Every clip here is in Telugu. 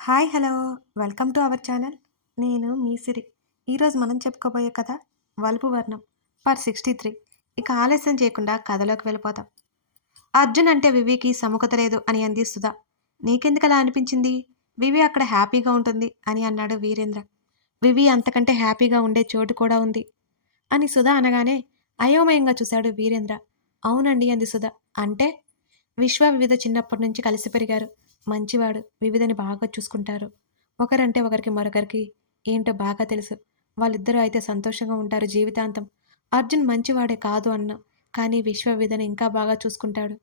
Hi hello. Welcome to our channel. నేను మీ సిరి. ఈరోజు మనం చెప్పుకోబోయే కథ వలుపు వర్ణం పర్ సిక్స్టీ త్రీ ఇక ఆలస్యం చేయకుండా కథలోకి వెళ్ళిపోతాం. అర్జున్ అంటే వివికి సముఖత లేదు అని అంది సుధా. నీకెందుకు అలా అనిపించింది? వివి అక్కడ హ్యాపీగా ఉంటుంది అని అన్నాడు వీరేంద్ర. వివి అంతకంటే హ్యాపీగా ఉండే చోటు కూడా ఉంది అని సుధా అనగానే అయోమయంగా చూశాడు వీరేంద్ర. అవునండి అంది సుధా. అంటే? విశ్వ వివిధ చిన్నప్పటి నుంచి కలిసి పెరిగారు. మంచివాడు వివిధని బాగా చూసుకుంటారు. ఒకరంటే ఒకరికి మరొకరికి ఏంటో బాగా తెలుసు. వాళ్ళిద్దరూ అయితే సంతోషంగా ఉంటారు జీవితాంతం. అర్జున్ మంచివాడే కాదు అన్న కానీ విశ్వ విధని ఇంకా బాగా చూసుకుంటాడు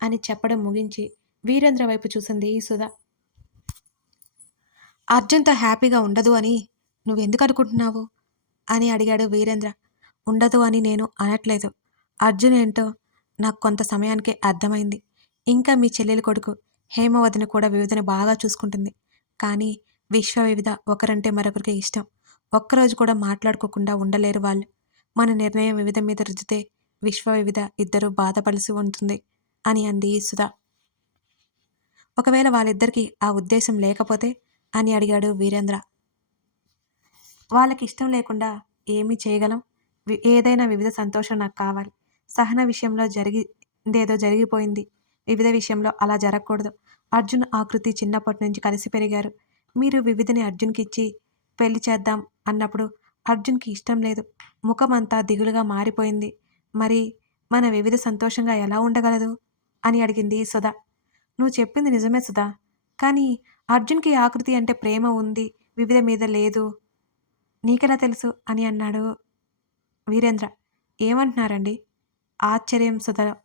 అని చెప్పడం ముగించి వీరేంద్ర వైపు చూసింది ఈ సుధా. అర్జున్తో హ్యాపీగా ఉండదు అని నువ్వెందుకు అనుకుంటున్నావు? అని అడిగాడు వీరేంద్ర. ఉండదు అని నేను అనట్లేదు. అర్జున్ ఏంటో నాకు కొంత సమయానికే అర్థమైంది. ఇంకా మీ చెల్లెలి కొడుకు హేమవతిని కూడా వివిధని బాగా చూసుకుంటుంది. కానీ విశ్వ వివిధ ఒకరంటే మరొకరికి ఇష్టం. ఒక్కరోజు కూడా మాట్లాడుకోకుండా ఉండలేరు వాళ్ళు. మన నిర్ణయం వివిధ మీద రుద్దితే విశ్వ వివిధ ఇద్దరు బాధపడిసి ఉంటుంది అని అంది సుధా. ఒకవేళ వాళ్ళిద్దరికీ ఆ ఉద్దేశం లేకపోతే అని అడిగాడు వీరేంద్ర. వాళ్ళకి ఇష్టం లేకుండా ఏమీ చేయగలం? వి- ఏదైనా వివిధ సంతోషం నాకు కావాలి. సహన విషయంలో జరిగిందేదో జరిగిపోయింది. వివిధ విషయంలో అలా జరగకూడదు. అర్జున్ ఆకృతి చిన్నప్పటి నుంచి కలిసి పెరిగారు. మీరు వివిధని అర్జున్కి ఇచ్చి పెళ్ళి చేద్దాం అన్నప్పుడు అర్జున్కి ఇష్టం లేదు. ముఖం అంతా దిగులుగా మారిపోయింది. మరి మన వివిధ సంతోషంగా ఎలా ఉండగలదు? అని అడిగింది సుధా. నువ్వు చెప్పింది నిజమే సుధా. కానీ అర్జున్కి ఆకృతి అంటే ప్రేమ ఉంది. వివిధ మీద లేదు. నీకెలా తెలుసు? అని అన్నాడు వీరేంద్ర. ఏమంటున్నారండి? ఆశ్చర్యం సుధలో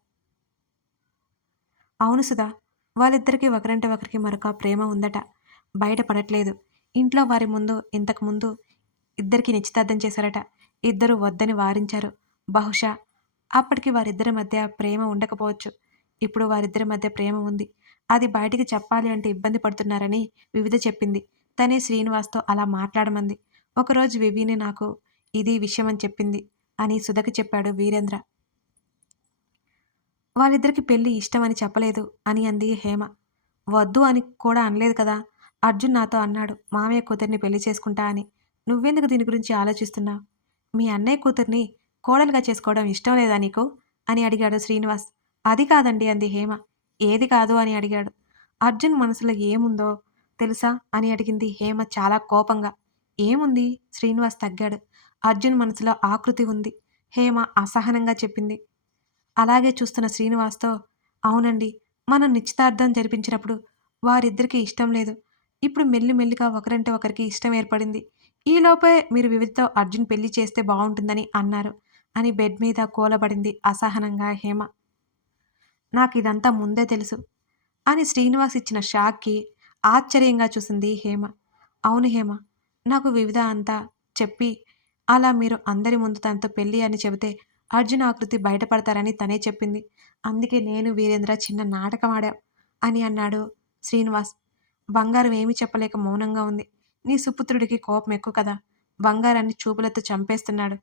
అవును సుధా వాళ్ళిద్దరికీ ఒకరంటే ఒకరికి మరొక ప్రేమ ఉందట. బయటపడట్లేదు ఇంట్లో వారి ముందు ఇంతకుముందు ఇద్దరికి నిశ్చితార్థం చేశారట. ఇద్దరు వద్దని వారించారు. బహుశా అప్పటికి వారిద్దరి మధ్య ప్రేమ ఉండకపోవచ్చు. ఇప్పుడు వారిద్దరి మధ్య ప్రేమ ఉంది. అది బయటికి చెప్పాలి అంటే ఇబ్బంది పడుతున్నారని వివిధ చెప్పింది. తనే శ్రీనివాస్తో అలా మాట్లాడమంది. ఒకరోజు వివిని నాకు ఇది విషయం అని చెప్పింది అని సుధకి చెప్పాడు వీరేంద్ర. వాళ్ళిద్దరికి పెళ్ళి ఇష్టమని చెప్పలేదు అని అంది హేమ. వద్దు అని కూడా అనలేదు కదా. అర్జున్ నాతో అన్నాడు. మామయ్య కూతుర్ని పెళ్ళి చేసుకుంటా అని. నువ్వెందుకు దీని గురించి ఆలోచిస్తున్నావు మీ అన్నయ్య కూతుర్ని కోడలుగా చేసుకోవడం ఇష్టం లేదా నీకు? అని అడిగాడు శ్రీనివాస్. అది కాదండి అంది హేమ. ఏది కాదు అని అడిగాడు. అర్జున్ మనసులో ఏముందో తెలుసా అని అడిగింది హేమ చాలా కోపంగా. ఏముంది? శ్రీనివాస్ తగ్గాడు. అర్జున్ మనసులో ఆకృతి ఉంది. హేమ అసహనంగా చెప్పింది. అలాగే చూస్తున్న శ్రీనివాస్తో అవునండి మనం నిశ్చితార్థం జరిపించినప్పుడు వారిద్దరికీ ఇష్టం లేదు. ఇప్పుడు మెల్లిమెల్లిగా ఒకరంటే ఒకరికి ఇష్టం ఏర్పడింది. ఈలోపే మీరు వివిధతో అర్జున్ పెళ్ళి చేస్తే బాగుంటుందని అన్నారు అని బెడ్ మీద కూలబడింది అసహనంగా హేమ. నాకు ఇదంతా ముందే తెలుసు అని శ్రీనివాస్ ఇచ్చిన షాక్కి ఆశ్చర్యంగా చూసింది హేమ. అవును హేమ నాకు వివిధ అంతా చెప్పి అలా మీరు అందరి ముందు తనతో పెళ్ళి అని చెబితే అర్జున్ ఆకృతి బయటపడతారని తనే చెప్పింది. అందుకే నేను వీరేంద్ర చిన్న నాటకం ఆడాం అని అన్నాడు శ్రీనివాస్. బంగారం ఏమీ చెప్పలేక మౌనంగా ఉంది. నీ సుపుత్రుడికి కోపం ఎక్కువ కదా. బంగారాన్ని చూపులతో చంపేస్తున్నాడు.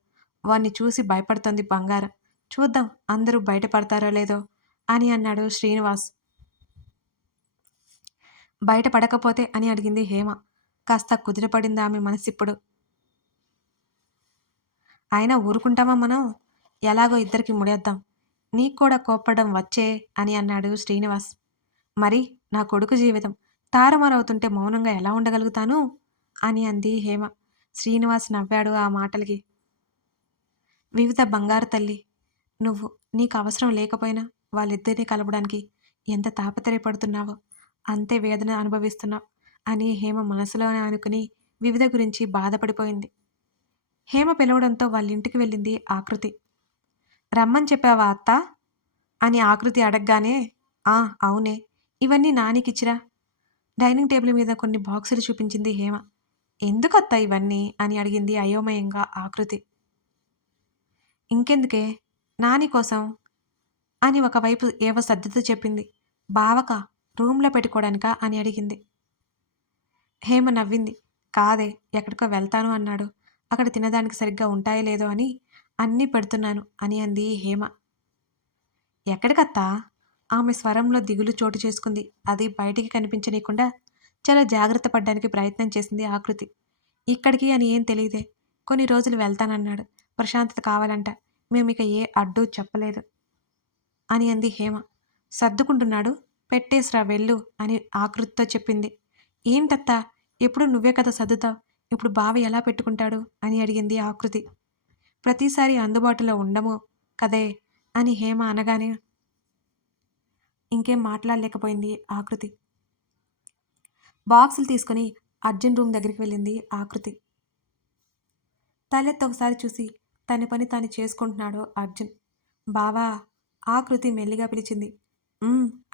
వాణ్ణి చూసి భయపడుతోంది బంగారం. చూద్దాం అందరూ బయటపడతారో లేదో అని అన్నాడు శ్రీనివాస్. బయటపడకపోతే అని అడిగింది హేమ. కాస్త కుదిరపడింది ఆమె మనసిప్పుడు. అయినా ఊరుకుంటామా మనం? ఎలాగో ఇద్దరికి ముడేద్దాం. నీకు కూడా కోప్పడం వచ్చే అని అన్నాడు శ్రీనివాస్. మరి నా కొడుకు జీవితం తారుమారవుతుంటే మౌనంగా ఎలా ఉండగలుగుతాను? అని అంది హేమ. శ్రీనివాస్ నవ్వాడు ఆ మాటలకి. వివిధ బంగారు తల్లి నువ్వు నీకు అవసరం లేకపోయినా వాళ్ళిద్దరినీ కలపడానికి ఎంత తాపత్రయపడుతున్నావో అంతే వేదన అనుభవిస్తున్నావు అని హేమ మనసులోనే అనుకుని వివిధ గురించి బాధపడిపోయింది. హేమ పిలవడంతో వాళ్ళ ఇంటికి వెళ్ళింది ఆకృతి. రమ్మని చెప్పావా అత్త? అని ఆకృతి అడగగానే ఆ అవునే. ఇవన్నీ నానికిచ్చిరా. డైనింగ్ టేబుల్ మీద కొన్ని బాక్సులు చూపించింది హేమ. ఎందుకు అత్త ఇవన్నీ? అని అడిగింది అయోమయంగా ఆకృతి. ఇంకెందుకే? నాని కోసం? అని ఒకవైపు ఏవో సర్దుతో చెప్పింది. బావక రూమ్లో పెట్టుకోవడానికా అని అడిగింది. హేమ నవ్వింది. కాదే ఎక్కడికో వెళ్తాను అన్నాడు. అక్కడ తినడానికి సరిగ్గా ఉంటాయో లేదో అని అన్నీ పెడుతున్నాను అని అంది హేమ. ఎక్కడికత్తా? ఆమె స్వరంలో దిగులు చోటు చేసుకుంది. అది బయటికి కనిపించనీయకుండా చాలా జాగ్రత్త పడ్డానికి ప్రయత్నం చేసింది ఆకృతి ఇక్కడికి అని ఏం తెలియదే. కొన్ని రోజులు వెళ్తానన్నాడు. ప్రశాంతత కావాలంట. మేము ఇక ఏ అడ్డు చెప్పలేదు అని అంది హేమ. సర్దుకుంటున్నాడు? పెట్టేసిరా వెళ్ళు అని ఆకృతితో చెప్పింది. ఏంటత్తా? ఎప్పుడు నువ్వే కదా సర్దుతావు? ఇప్పుడు బావి ఎలా పెట్టుకుంటాడు? అని అడిగింది ఆకృతి ప్రతిసారి అందుబాటులో ఉండము కదే అని హేమ అనగానే ఇంకేం మాట్లాడలేకపోయింది ఆకృతి బాక్సులు తీసుకుని అర్జున్ రూమ్ దగ్గరికి వెళ్ళింది ఆకృతి తలెత్తి ఒకసారి చూసి తన పని తాను చేసుకుంటున్నాడు అర్జున్. బావా ఆకృతి మెల్లిగా పిలిచింది.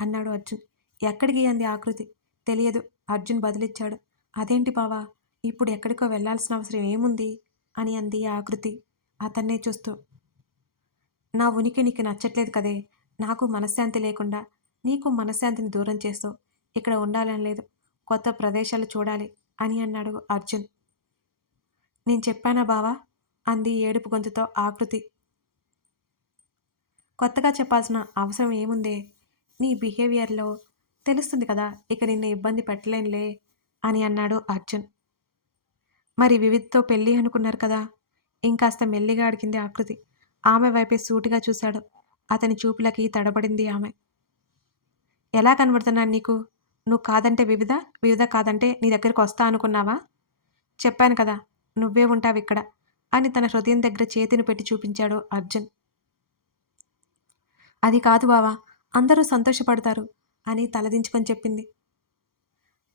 అన్నాడు అర్జున్. ఎక్కడికి అంది ఆకృతి తెలియదు అర్జున్ బదిలిచ్చాడు. అదేంటి బావా ఇప్పుడు ఎక్కడికో వెళ్ళాల్సిన అవసరం ఏముంది? అని అంది ఆకృతి అతన్నే చూస్తూ నా ఉనికి నీకు నచ్చట్లేదు కదే. నాకు మనశ్శాంతి లేకుండా నీకు మనశ్శాంతిని దూరం చేస్తూ ఇక్కడ ఉండాలని లేదు. కొత్త ప్రదేశాలు చూడాలి అని అన్నాడు అర్జున్. నేను చెప్పానా బావా? అంది ఏడుపు గొంతుతో ఆకృతి కొత్తగా చెప్పాల్సిన అవసరం ఏముందే? నీ బిహేవియర్లో తెలుస్తుంది కదా ఇక నిన్ను ఇబ్బంది పెట్టలేనులే అని అన్నాడు అర్జున్. మరి వివిధ్తో పెళ్ళి అనుకున్నారు కదా ఇంకాస్త మెల్లిగా అడిగింది ఆకృతి. ఆమె వైపే సూటిగా చూశాడు. అతని చూపులకి తడబడింది ఆమె. ఎలా కనబడుతున్నాను నీకు? నువ్వు కాదంటే వివిధ వివిధ కాదంటే నీ దగ్గరికి వస్తా అనుకున్నావా? చెప్పాను కదా నువ్వే ఉంటావు ఇక్కడ అని తన హృదయం దగ్గర చేతిని పెట్టి చూపించాడు అర్జున్. అది కాదు బావా అందరూ సంతోషపడతారు అని తలదించుకొని చెప్పింది.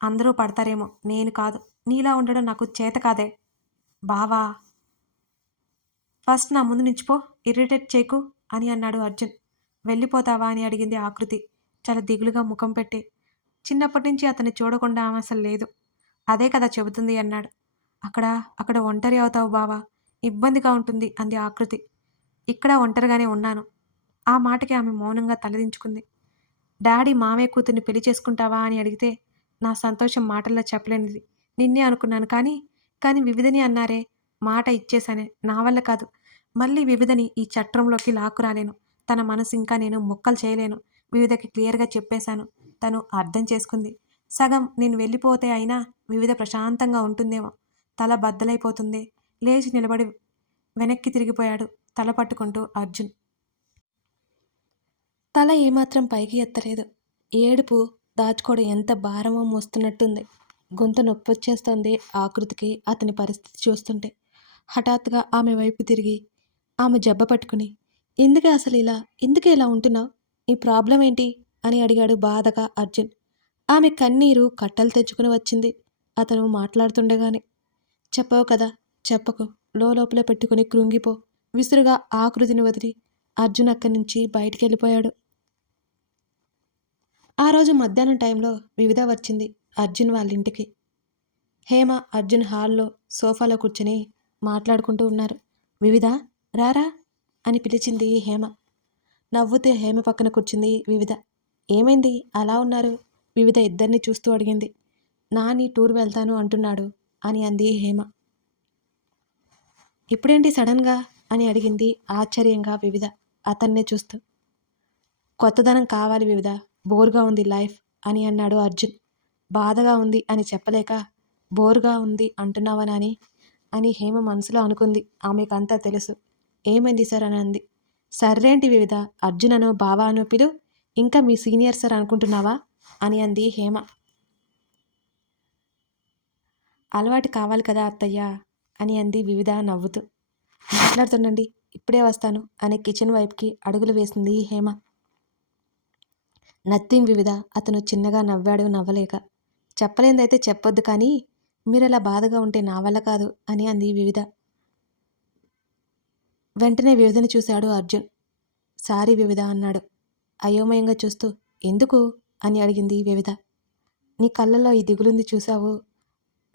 అందరూ పడతారేమో నేను కాదు నీలా ఉండడం నాకు చేత కాదే. బావా ఫస్ట్ నా ముందు నించిపో ఇరిటేట్ చేయకు అని అన్నాడు అర్జున్. వెళ్ళిపోతావా అని అడిగింది ఆకృతి. చాలా దిగులుగా ముఖం పెట్టి. చిన్నప్పటి నుంచి అతన్ని చూడకుండా ఆమె అసలు లేదు. అదే కదా చెబుతుంది అన్నాడు. అక్కడ అక్కడ ఒంటరి అవుతావు బావా. ఇబ్బందిగా ఉంటుంది అంది ఆకృతి. ఇక్కడ ఒంటరిగానే ఉన్నాను. ఆ మాటకి ఆమె మౌనంగా తలదించుకుంది డాడీ మామయ్య కూతుర్ని పెళ్ళి చేసుకుంటావా అని అడిగితే నా సంతోషం మాటల్లో చెప్పలేనిది. నిన్నే అనుకున్నాను కానీ కానీ వివిధని అన్నారే. మాట ఇచ్చేసానే నా వల్ల కాదు. మళ్ళీ వివిధని ఈ చట్రంలోకి లాక్కురాలేను. తన మనసు ఇంకా నేను ముక్కలు చేయలేను. వివిధకి క్లియర్గా చెప్పేశాను. తను అర్థం చేసుకుంది. సగం నేను వెళ్ళిపోతే అయినా వివిధ ప్రశాంతంగా ఉంటుందేమో. తల బద్దలైపోతుంది. లేచి నిలబడి వెనక్కి తిరిగిపోయాడు తల పట్టుకుంటూ అర్జున్. తల ఏమాత్రం పైకి ఎత్తలేదు. ఏడుపు దాచుకోవడం ఎంత భారమో మోస్తున్నట్టుంది. గొంతు నొప్పి వచ్చేస్తుంది ఆకృతికి అతని పరిస్థితి చూస్తుంటే. హఠాత్తుగా ఆమె వైపు తిరిగి ఆమె జబ్బ పట్టుకుని ఎందుకే అసలు ఇలా? ఎందుకే ఇలా ఉంటున్నావు? నీ ప్రాబ్లం ఏంటి? అని అడిగాడు బాధగా అర్జున్. ఆమె కన్నీరు కట్టలు తెచ్చుకుని వచ్చింది. అతను మాట్లాడుతుండగానే చెప్పవు కదా చెప్పకు. లోపల పెట్టుకుని కృంగిపో విసురుగా ఆకృతిని వదిలి అర్జున్ అక్కడి నుంచి బయటికి వెళ్ళిపోయాడు ఆ రోజు మధ్యాహ్నం టైంలో వివిధ వచ్చింది అర్జున్ వాళ్ళ ఇంటికి హేమ అర్జున్ హాల్లో సోఫాలో కూర్చొని మాట్లాడుకుంటూ ఉన్నారు. వివిధ? రారా? అని పిలిచింది హేమ. నవ్వుతూ హేమ పక్కన కూర్చుంది వివిధ. ఏమైంది? అలా ఉన్నారు? వివిధ ఇద్దరిని చూస్తూ అడిగింది. నాని టూర్ వెళ్తాను అంటున్నాడు అని అంది హేమ. ఇప్పుడేంటి సడన్గా? అని అడిగింది ఆశ్చర్యంగా వివిధ అతన్నే చూస్తూ. కొత్తదనం కావాలి వివిధ. బోర్గా ఉంది లైఫ్ అని అన్నాడు అర్జున్. బాధగా ఉంది అని చెప్పలేక బోర్గా ఉంది అంటున్నావనని అని హేమ మనసులో అనుకుంది. ఆమెకంతా తెలుసు. ఏమైంది సార్ అని అంది. సర్రేంటి వివిధ? అర్జున్ అనో బావా అనో పిలు? ఇంకా మీ సీనియర్ సార్ అనుకుంటున్నావా? అని అంది హేమ. అలవాటు కావాలి కదా అత్తయ్య అని అంది వివిధ నవ్వుతూ. మాట్లాడుతుండండి ఇప్పుడే వస్తాను అని కిచెన్ వైపుకి అడుగులు వేసింది హేమ. నథింగ్ వివిధ అతను చిన్నగా నవ్వాడు నవ్వలేక. చెప్పలేందైతే చెప్పొద్దు కానీ మీరలా బాధగా ఉంటే నా వల్ల కాదు అని అంది వివిధ. వెంటనే వివిధని చూశాడు అర్జున్. సారీ వివిధ అన్నాడు. అయోమయంగా చూస్తూ ఎందుకు? అని అడిగింది వివిధ. నీ కళ్ళల్లో ఈ దిగులుంది చూశావు.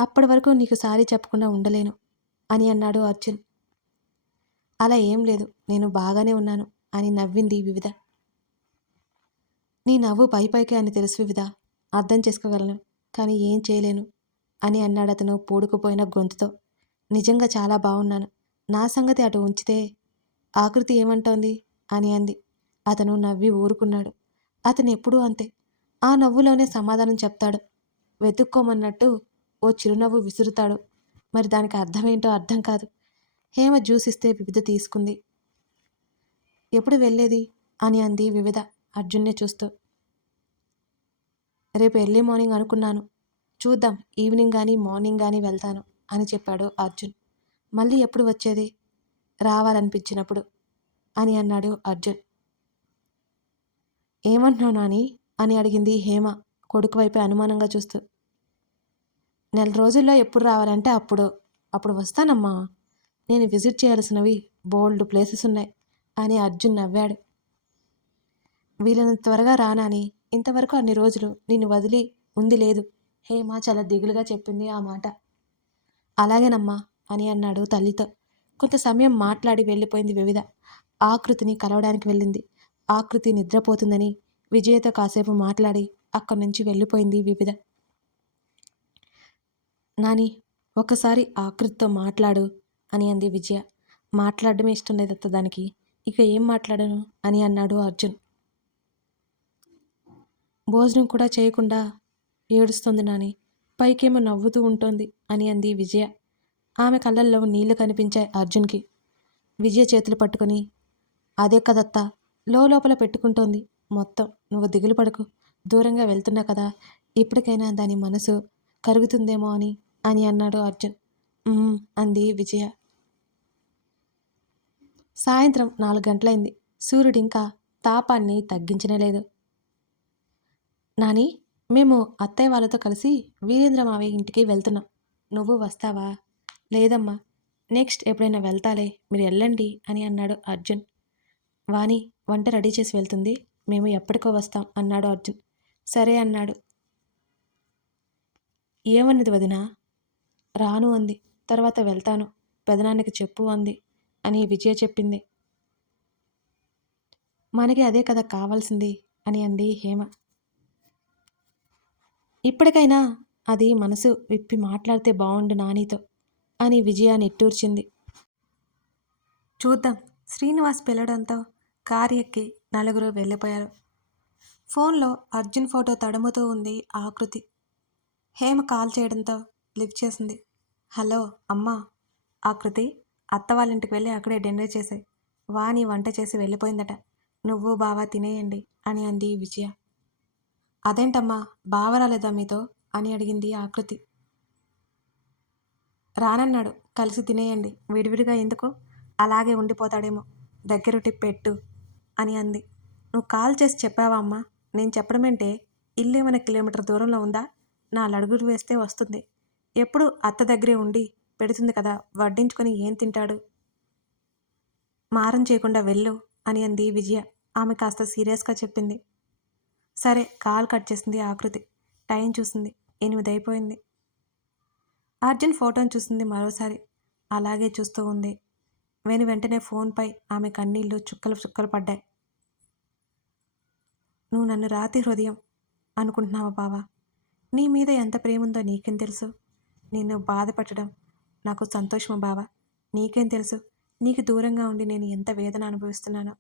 అప్పటి వరకు నీకు సారీ చెప్పకుండా ఉండలేను అని అన్నాడు అర్జున్. అలా ఏం లేదు. నేను బాగానే ఉన్నాను అని నవ్వింది వివిధ. నీ నవ్వు పైపైకే అని తెలుసు వివిధ. అర్థం చేసుకోగలను. కానీ ఏం చేయలేను. అని అన్నాడు అతను పూడుకుపోయిన గొంతుతో. నిజంగా చాలా బాగున్నాను నా సంగతి అటు ఉంచితే ఆకృతి ఏమంటోంది? అని అంది. అతను నవ్వి ఊరుకున్నాడు. అతను ఎప్పుడూ అంతే. ఆ నవ్వులోనే సమాధానం చెప్తాడు. వెతుక్కోమన్నట్టు ఓ చిరునవ్వు విసురుతాడు. మరి దానికి అర్థమేంటో అర్థం కాదు. హేమ జ్యూస్ ఇస్తే వివిధ తీసుకుంది. ఎప్పుడు వెళ్ళేది? అని అంది వివిధ అర్జున్నే చూస్తూ. రేపు ఎర్లీ మార్నింగ్ అనుకున్నాను. చూద్దాం ఈవినింగ్ కానీ మార్నింగ్ కానీ వెళ్తాను అని చెప్పాడు అర్జున్. మళ్ళీ ఎప్పుడు వచ్చేది? రావాలనిపించినప్పుడు అని అన్నాడు అర్జున్. ఏమంటున్నావు నాని? అని అడిగింది హేమ కొడుకు వైపే అనుమానంగా చూస్తూ. నెల రోజుల్లో ఎప్పుడు రావాలంటే అప్పుడు. అప్పుడు వస్తానమ్మా. నేను విజిట్ చేయాల్సినవి బోల్డ్ ప్లేసెస్ ఉన్నాయి అని అర్జున్ నవ్వాడు. వీళ్ళని త్వరగా రానాని ఇంతవరకు అన్ని రోజులు నిన్ను వదిలి ఉంది లేదు. హేమ చాలా దిగులుగా చెప్పింది ఆ మాట. అలాగేనమ్మా అని అన్నాడు తల్లితో. కొంత సమయం మాట్లాడి వెళ్ళిపోయింది వివిధ. ఆకృతిని కలవడానికి వెళ్ళింది. ఆకృతి నిద్రపోతుందని విజయతో కాసేపు మాట్లాడి అక్కడి నుంచి వెళ్ళిపోయింది వివిధ. నాని ఒకసారి ఆకృతితో మాట్లాడు అని అంది విజయ. మాట్లాడడమే ఇష్టం లేదత్త దానికి. ఇక ఏం మాట్లాడను అని అన్నాడు అర్జున్. భోజనం కూడా చేయకుండా ఏడుస్తుంది నాని. పైకేమో నవ్వుతూ ఉంటుంది అని అంది విజయ. ఆమె కళ్ళల్లో నీళ్ళు కనిపించాయి అర్జున్కి. విజయ చేతులు పట్టుకొని అదే కదత్తా లోపల పెట్టుకుంటోంది. మొత్తం నువ్వు దిగులు పడకు. దూరంగా వెళ్తున్నా కదా ఇప్పటికైనా దాని మనసు కరుగుతుందేమో అని అని అన్నాడు అర్జున్. అంది విజయ. సాయంత్రం నాలుగు గంటలైంది. సూర్యుడు ఇంకా తాపాన్ని తగ్గించనేలేదు నాని మేము అత్తయ్య వాళ్ళతో కలిసి వీరేంద్ర మావయ్య ఇంటికి వెళ్తున్నాం. నువ్వు వస్తావా? లేదమ్మా. నెక్స్ట్ ఎప్పుడైనా వెళ్తాలే. మీరు వెళ్ళండి అని అన్నాడు అర్జున్. వాణి వంట రెడీ చేసి వెళ్తుంది. మేము ఎప్పటికో వస్తాం అన్నాడు అర్జున్. సరే అన్నాడు. ఏమన్నది వదిన? రాను అంది. తర్వాత వెళ్తాను. పెదనాన్నకి చెప్పు అంది అని విజయ చెప్పింది. మనకి అదే కదా కావాల్సింది అని అంది హేమ. ఇప్పటికైనా అది మనసు విప్పి మాట్లాడితే బాగుండు నానితో అని విజయ నిట్టూర్చింది. చూద్దాం శ్రీనివాస్ పిల్లడంతో కారు ఎక్కి నలుగురు వెళ్ళిపోయారు. ఫోన్లో అర్జున్ ఫోటో తడుముతూ ఉంది ఆకృతి. హేమ కాల్ చేయడంతో లిఫ్ట్ చేసింది. హలో అమ్మా. ఆకృతి అత్త వాళ్ళ ఇంటికి వెళ్ళి అక్కడే డిన్నర్ చేసాయి. వాణి వంట చేసి వెళ్ళిపోయిందట. నువ్వు బావా తినేయండి అని అంది విజయ. అదేంటమ్మా? బావ రాలేదా మీతో? అని అడిగింది ఆకృతి రానన్నాడు. కలిసి తినేయండి. విడివిడిగా ఎందుకు? అలాగే ఉండిపోతాడేమో. దగ్గరుండి పెట్టు అని అంది. నువ్వు కాల్ చేసి చెప్పావా అమ్మా? నేను చెప్పడమేంటే ఇల్లు ఏమైనా కిలోమీటర్ దూరంలో ఉందా? నా లడుగులు వేస్తే వస్తుంది. ఎప్పుడు అత్త దగ్గరే ఉండి పెడుతుంది కదా వడ్డించుకొని ఏం తింటాడు? మారం చేయకుండా వెళ్ళు అని అంది విజయ. ఆమె కాస్త సీరియస్గా చెప్పింది. సరే కాల్ కట్ చేసింది ఆకృతి. టైం చూసింది. ఎనిమిది అయిపోయింది అర్జున్ ఫోటోని చూసింది మరోసారి. అలాగే చూస్తూ ఉంది. వెను వెంటనే ఫోన్పై ఆమె కన్నీళ్ళు చుక్కలు చుక్కలు పడ్డాయి. నువ్వు నన్ను రాతి హృదయం అనుకుంటున్నావా బావా? నీ మీద ఎంత ప్రేమ ఉందో నీకేం తెలుసు? నిన్ను బాధపట్టడం నాకు సంతోషము బావా? నీకేం తెలుసు? నీకు దూరంగా ఉండి నేను ఎంత వేదన అనుభవిస్తున్నానో?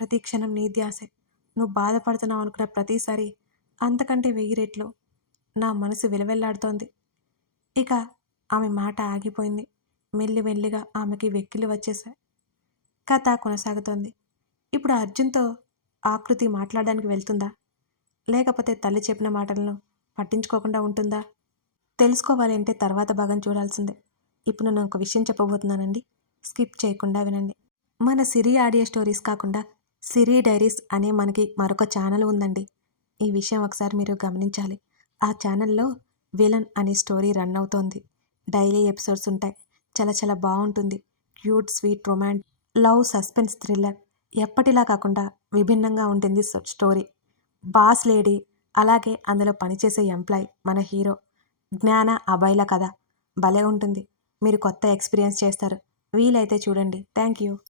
ప్రతి క్షణం నీ ధ్యాసే. నువ్వు బాధపడుతున్నావు అనుకున్న ప్రతిసారి అంతకంటే వెయ్యి రెట్లు నా మనసు విలవెల్లాడుతోంది. ఇక ఆమె మాట ఆగిపోయింది. మెల్లి మెల్లిగా ఆమెకి వెక్కిలు వచ్చేసాయి కథ కొనసాగుతోంది. ఇప్పుడు అర్జున్తో ఆకృతి మాట్లాడడానికి వెళ్తుందా? లేకపోతే తల్లి చెప్పిన మాటలను పట్టించుకోకుండా ఉంటుందా? తెలుసుకోవాలి అంటే తర్వాత భాగం చూడాల్సిందే. ఇప్పుడు నేను ఒక విషయం చెప్పబోతున్నానండి. స్కిప్ చేయకుండా వినండి. మన సిరి ఆడియో స్టోరీస్ కాకుండా సిరి డైరీస్ అనే మనకి మరొక ఛానల్ ఉందండి. ఈ విషయం ఒకసారి మీరు గమనించాలి. ఆ ఛానల్లో విలన్ అనే స్టోరీ రన్ అవుతోంది. డైలీ ఎపిసోడ్స్ ఉంటాయి. చాలా చాలా బాగుంటుంది. Cute sweet romantic love suspense thriller ఎప్పటిలా కాకుండా విభిన్నంగా ఉంటుంది స్టోరీ. బాస్ లేడీ అలాగే అందులో పనిచేసే ఎంప్లాయ్ మన హీరో. జ్ఞాన అభయల కథ భలే ఉంటుంది. మీరు కొత్త ఎక్స్పీరియన్స్ చేస్తారు. వీలైతే చూడండి. Thank you.